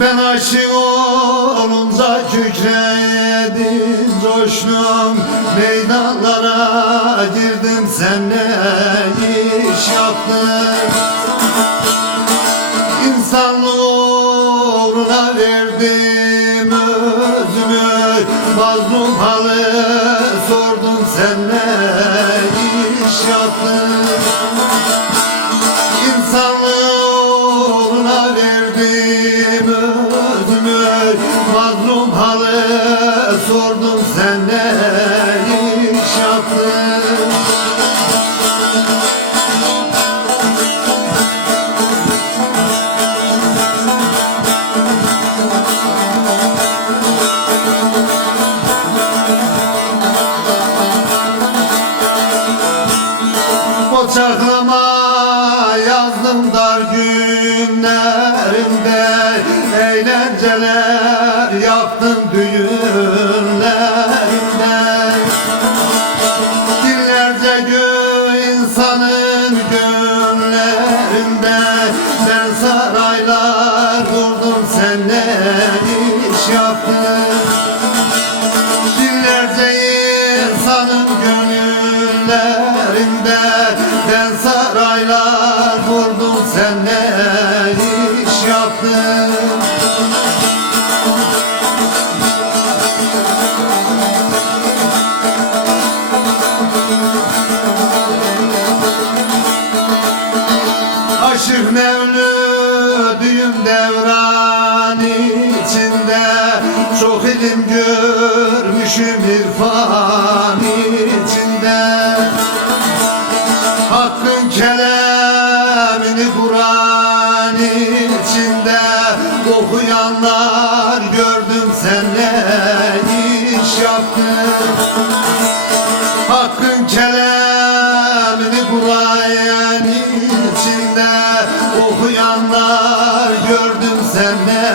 Ben aşık olunca kükredim coştum, meydanlara girdim, sen ne iş yaptın? İnsanlık uğruna verdim özümü, mazlum halı sordum, sen ne iş yaptın? İnsanlık uğruna verdim özümü, mazlum halı sordum, sen ne iş yaptın? Koçaklama yazdım dar günlerimde, eğlenceler yaptım düğünlerimde. Binlerce insanın gönllerinde, ben saraylar kurdum, sen ne iş yaptın? Binlerce insanın gönüllerinde, ben saraylar kurdum, sen ne iş yaptın? Aşık mevlüdüyüm devran içinde, çok ilim görmüşüm irfan içinde. Hakkın kelamını Kur'an içinde okuyanlar gördüm, sen ne iş yaptın? Hakkın kelamını Kur'an içinde okuyanlar gördüm, sen ne